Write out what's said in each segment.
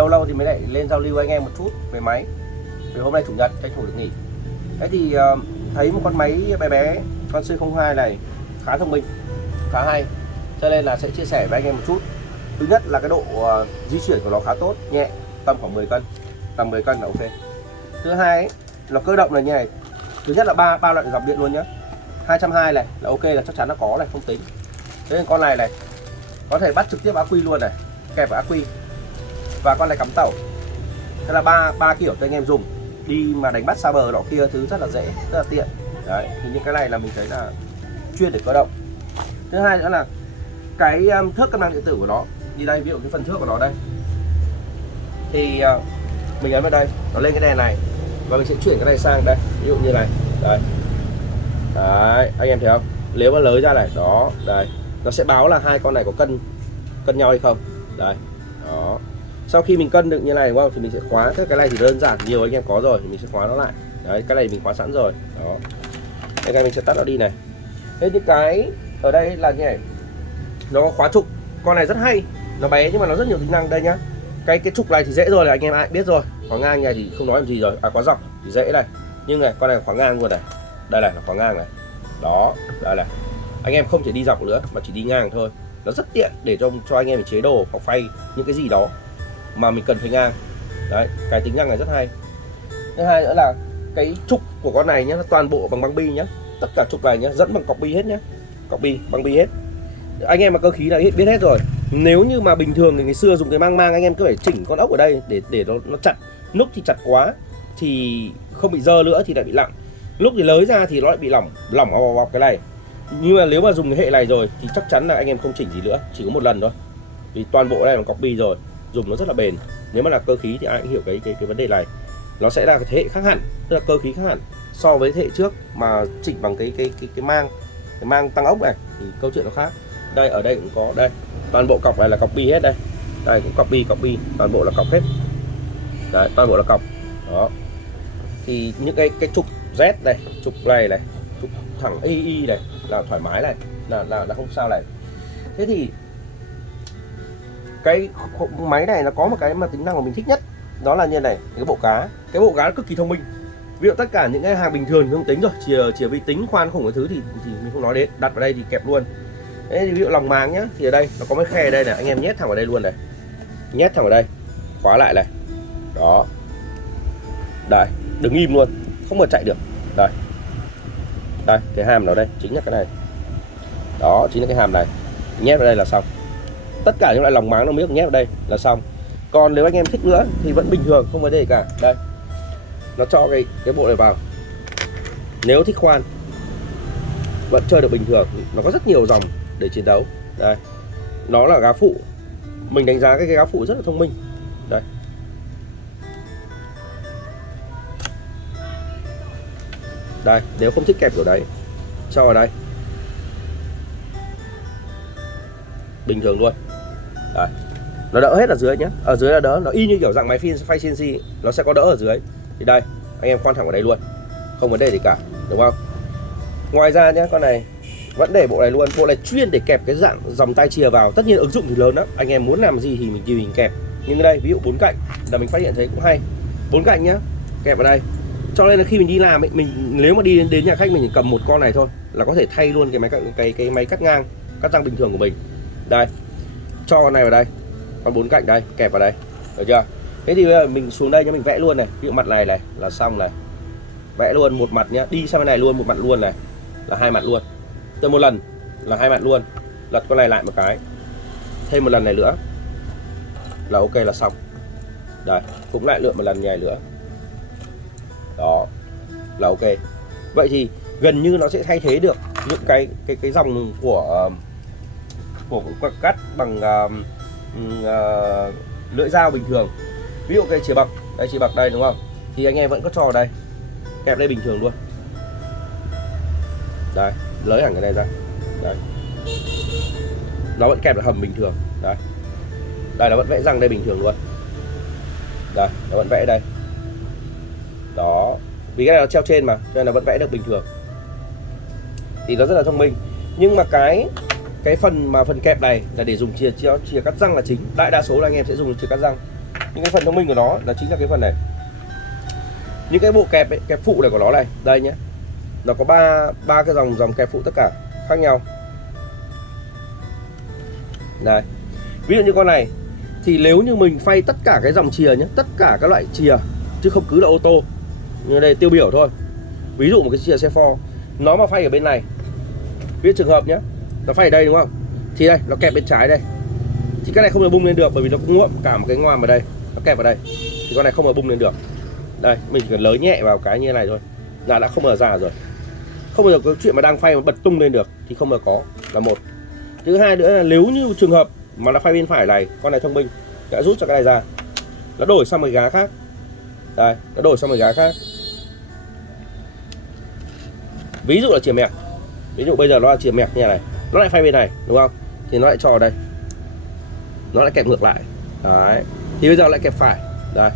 lâu lâu thì mới lại lên giao lưu với anh em một chút về máy, vì hôm nay chủ nhật tranh thủ được nghỉ. Thế thì thấy một con máy bé bé, con C02 này khá thông minh, khá hay, cho nên là sẽ chia sẻ với anh em một chút. Thứ nhất là cái độ di chuyển của nó khá tốt, nhẹ, tầm khoảng 10 cân, tầm 10 cân là ok. Thứ hai ấy, là cơ động là như này. Thứ nhất là ba loại dòng điện luôn nhá. 220 này là ok, là chắc chắn nó có này, không tính. Thế nên con này này có thể bắt trực tiếp ắc quy luôn này, kẹp vào ắc quy, và con này cắm tẩu. Thế là ba kiểu cho anh em dùng đi mà đánh bắt xa bờ nọ kia thứ rất là dễ, rất là tiện. Đấy, thì những cái này là mình thấy là chuyên để cơ động. Thứ hai nữa là cái thước cân nặng điện tử của nó. Như đây, ví dụ cái phần thước của nó đây, thì mình ấn vào đây, nó lên cái đèn này và mình sẽ chuyển cái này sang đây, ví dụ như này, đây, đấy, anh em thấy không? Nếu mà lới ra này, đó, đây, nó sẽ báo là hai con này có cân nhau hay không, đây, đó. Sau khi mình cân được như này đúng không, thì mình sẽ khóa. Cái này thì đơn giản, nhiều anh em có rồi thì mình sẽ khóa nó lại. Đấy, cái này mình khóa sẵn rồi, đó. Cái này mình sẽ tắt nó đi này. Thế những cái ở đây là như này, nó có khóa trục. Con này rất hay, nó bé nhưng mà nó rất nhiều tính năng đây nhá. Cái trục này thì dễ rồi, là anh em ai biết rồi. Khóa ngang này thì không nói làm gì rồi. Khóa dọc thì dễ này. Nhưng này, con này khóa ngang luôn này. Đây này, nó khóa ngang này. Đó, đây này. Anh em không thể đi dọc nữa mà chỉ đi ngang thôi. Nó rất tiện để cho anh em mình chế đồ hoặc phay những cái gì đó mà mình cần phải ngang. Đấy, cái tính năng này rất hay. Thứ hai nữa là cái trục của con này nhá, nó toàn bộ bằng băng bi nhá. Tất cả trục này nhá, dẫn bằng cọc bi hết nhá. Cọc bi, băng bi hết. Anh em mà cơ khí là biết hết rồi. Nếu như mà bình thường thì ngày xưa dùng cái mang anh em cứ phải chỉnh con ốc ở đây để nó chặt. Nút thì chặt quá thì không bị dơ nữa thì lại bị lặng. Lúc thì lới ra thì nó lại bị lỏng bọc cái này. Nhưng mà nếu mà dùng cái hệ này rồi thì chắc chắn là anh em không chỉnh gì nữa, chỉ có một lần thôi. Vì toàn bộ này là copy rồi, dùng nó rất là bền. Nếu mà là cơ khí thì ai cũng hiểu cái vấn đề này. Nó sẽ là cái thế hệ khác hẳn, tức là cơ khí khác hẳn so với thế hệ trước mà chỉnh bằng cái mang tăng ốc này thì câu chuyện nó khác. Đây, ở đây cũng có đây, toàn bộ cọc này là copy hết đây. Đây cũng copy, toàn bộ là cọc hết. Đấy, toàn bộ là cọc. Đó. Thì những cái trục Z này, trục này này, trục thẳng y này là thoải mái này, là không sao này. Thế thì cái máy này nó có một cái mà tính năng mà mình thích nhất, đó là như này, cái bộ cá nó cực kỳ thông minh. Ví dụ tất cả những cái hàng bình thường thì không tính rồi, chìa vi tính, khoan khủng cái thứ thì mình không nói đến, đặt vào đây thì kẹp luôn. Đấy, thì ví dụ lòng máng nhá, thì ở đây nó có cái khe ở đây này, anh em nhét thẳng vào đây luôn này, nhét thẳng vào đây, khóa lại này, đó, đây, đứng im luôn, không mà chạy được, đây, cái hàm nó đây, chính là cái này, đó, chính là cái hàm này, nhét vào đây là xong. Tất cả những loại lòng máng nó mới được nhét vào đây là xong. Còn nếu anh em thích nữa thì vẫn bình thường, không vấn đề gì cả. Đây, nó cho cái bộ này vào. Nếu thích khoan vẫn chơi được bình thường, nó có rất nhiều dòng để chiến đấu. Đây, nó là gá phụ, mình đánh giá cái gá phụ rất là thông minh. Đây, đây, nếu không thích kẹp kiểu đấy, cho vào đây, bình thường luôn. Đây, nó đỡ hết ở dưới nhé, ở dưới là đỡ, nó y như kiểu dạng máy phay CNC, nó sẽ có đỡ ở dưới. Thì đây, anh em khoan thẳng vào đây luôn, không vấn đề gì cả, đúng không? Ngoài ra nhé, con này vẫn để bộ này luôn, bộ này chuyên để kẹp cái dạng dòng tay chìa vào. Tất nhiên ứng dụng thì lớn lắm, anh em muốn làm gì thì mình kẹp. Nhưng ở đây ví dụ 4 cạnh là mình phát hiện thấy cũng hay, 4 cạnh nhá, kẹp vào đây. Cho nên là khi mình đi làm ấy, mình nếu mà đi đến nhà khách mình chỉ cầm một con này thôi là có thể thay luôn cái máy cắt ngang, cắt răng bình thường của mình. Đây, cho con này vào đây, con 4 cạnh đây, kẹp vào đây, được chưa? Thế thì bây giờ mình xuống đây nhá, mình vẽ luôn này, ví dụ mặt này này là xong này, vẽ luôn một mặt nhá, đi sang bên này luôn một mặt luôn này, là hai mặt luôn, từ một lần là hai mặt luôn, lật con này lại một cái, thêm một lần này nữa là ok, là xong. Đây, cũng lại lượn một lần nhảy nữa, đó là ok. Vậy thì gần như nó sẽ thay thế được những cái dòng của cắt bằng lưỡi dao bình thường. Ví dụ cái chìa bậc đây, chìa bậc đây đúng không, thì anh em vẫn có cho vào đây, kẹp đây bình thường luôn. Đây, lấy hẳn cái này ra, đây, nó vẫn kẹp được hầm bình thường. Đây, đây nó vẫn vẽ răng đây bình thường luôn. Đây, nó vẫn vẽ đây, đó, vì cái này nó treo trên mà, cho nên nó vẫn vẽ được bình thường. Thì nó rất là thông minh. Nhưng mà cái phần kẹp này là để dùng chìa cắt răng là chính. Đại đa số là anh em sẽ dùng chìa cắt răng. những cái phần thông minh của nó là chính là cái phần này. Những cái bộ kẹp ấy, kẹp phụ này của nó này, đây nhé, nó có ba cái dòng kẹp phụ tất cả khác nhau. Đấy, ví dụ như con này thì nếu như mình phay tất cả cái dòng chìa nhé, tất cả các loại chìa chứ không cứ là ô tô, như đây tiêu biểu thôi. Ví dụ một cái chìa xe Ford nó mà phay ở bên này, ví dụ trường hợp nhé, nó phay ở đây đúng không, thì đây nó kẹp bên trái đây, thì cái này không thể bung lên được bởi vì nó ngụm cả một cái ngoàm ở đây, nó kẹp vào đây, thì con này không thể bung lên được. Đây mình chỉ cần lới nhẹ vào cái như này thôi là đã không mở ra rồi, không bao giờ có chuyện mà đang phay mà bật tung lên được thì không bao giờ có, là một. Thứ hai nữa là nếu như trường hợp mà nó phay bên phải này, con này thông minh đã rút cho cái này ra, nó đổi sang một gá khác. Đây, nó đổi sang một gá khác. Ví dụ là chìa mẹc, ví dụ bây giờ nó là chìa mẹc như này, nó lại phay bên này đúng không, thì nó lại cho ở đây, nó lại kẹp ngược lại. Đấy, thì bây giờ lại kẹp phải. Đây,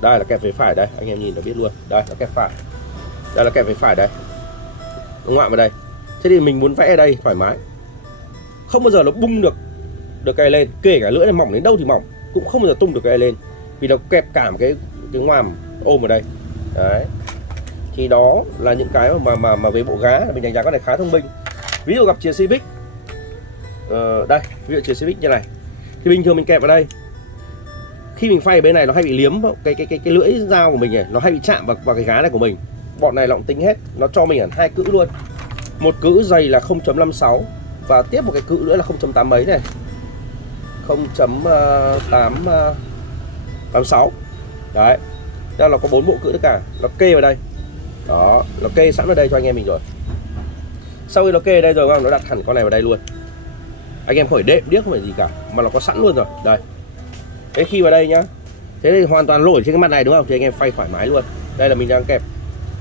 đây là kẹp về phải đây, anh em nhìn nó biết luôn. Đây là kẹp phải, đây là kẹp về phải đây, nó ngoạm vào đây. Thế thì mình muốn vẽ ở đây thoải mái, không bao giờ nó bung được cái lên, kể cả lưỡi này mỏng đến đâu thì mỏng cũng không bao giờ tung được cái lên, vì nó kẹp cả một cái ngoàm ôm ở đây. Đấy, thì đó là những cái mà về bộ gá mình đánh giá con này khá thông minh. Ví dụ gặp chìa Civic, đây ví dụ chìa Civic như này, thì bình thường mình kẹp vào đây, khi mình phay ở bên này nó hay bị liếm cái lưỡi dao của mình này, nó hay bị chạm vào cái gá này của mình. Bọn này nó cũng tính hết, nó cho mình hẳn 2 cữ luôn, một cữ dày là 0.56 và tiếp một cái cữ nữa là 0.8 mấy này, 0.86. Đấy, đó là có 4 bộ cữ tất cả, nó kê vào đây. Đó, nó kê sẵn vào đây cho anh em mình rồi. Sau khi nó kê ở đây rồi, nó đặt hẳn con này vào đây luôn. Anh em khỏi đệm điếc không phải gì cả, mà nó có sẵn luôn rồi. Đây, thế khi vào đây nhá, thế thì hoàn toàn lỗi trên cái mặt này đúng không, thì anh em phay thoải mái luôn. Đây là mình đang kẹp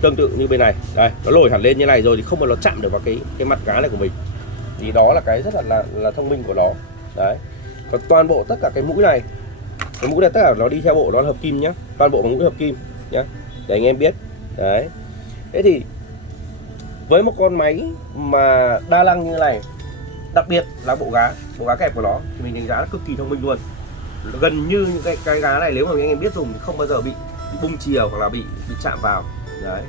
tương tự như bên này, đây nó lồi hẳn lên như này rồi thì không bao giờ nó chạm được vào cái mặt gá này của mình. Thì đó là cái rất là thông minh của nó. Đấy, còn toàn bộ tất cả cái mũi này, tất cả nó đi theo bộ nó là hợp kim nhá, toàn bộ mũi hợp kim nhá, để anh em biết. Đấy, thế thì với một con máy mà đa năng như này, đặc biệt là bộ gá kẹp của nó, thì mình đánh giá là cực kỳ thông minh luôn. Gần như những cái gá này nếu mà anh em biết dùng thì không bao giờ bị bung chìa hoặc là bị chạm vào. Đấy,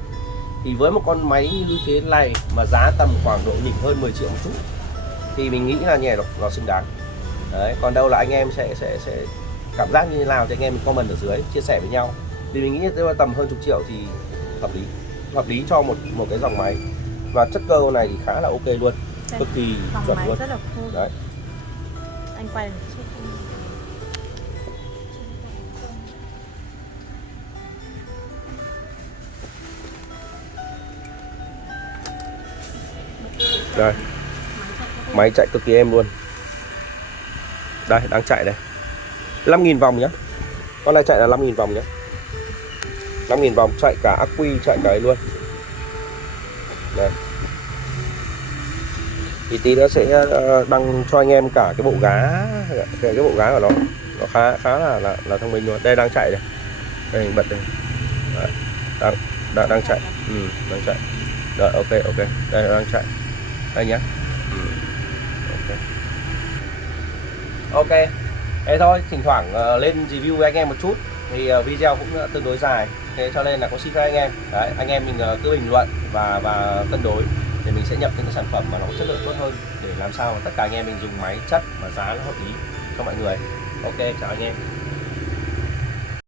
thì với một con máy như thế này mà giá tầm khoảng độ nhỉnh hơn 10 triệu một chút thì mình nghĩ là nhẹ nó xứng đáng. Đấy, còn đâu là anh em sẽ cảm giác như thế nào thì anh em mình comment ở dưới chia sẻ với nhau. Thì mình nghĩ là tầm hơn chục triệu thì hợp lý cho một cái dòng máy, và chất cơ này thì khá là ok luôn. Đây, cực kỳ chuẩn luôn. Rất là cool. Đấy, anh quay một chút. đây, máy chạy cực kỳ êm luôn. Đây, đang chạy đây, 5.000 vòng nhá, con này chạy là 5.000 vòng nhá, 5.000 vòng, chạy cả ắc quy, chạy cả ấy luôn. Đây, thì tí nữa sẽ đăng cho anh em cả cái bộ gá, cái bộ gá của nó khá là thông minh luôn. Đây đang chạy đây, đây mình bật đây. Đấy, đang chạy, đang chạy. Rồi, ok, đây đang chạy đây nhá. Ok, thế thôi, thỉnh thoảng lên review với anh em một chút thì video cũng tương đối dài, thế cho nên là có xin phép anh em. Đấy, anh em mình cứ bình luận và cân đối để mình sẽ nhập những cái sản phẩm mà nó có chất lượng tốt hơn, để làm sao mà tất cả anh em mình dùng máy chất mà giá nó hợp lý cho mọi người. Ok, chào anh em.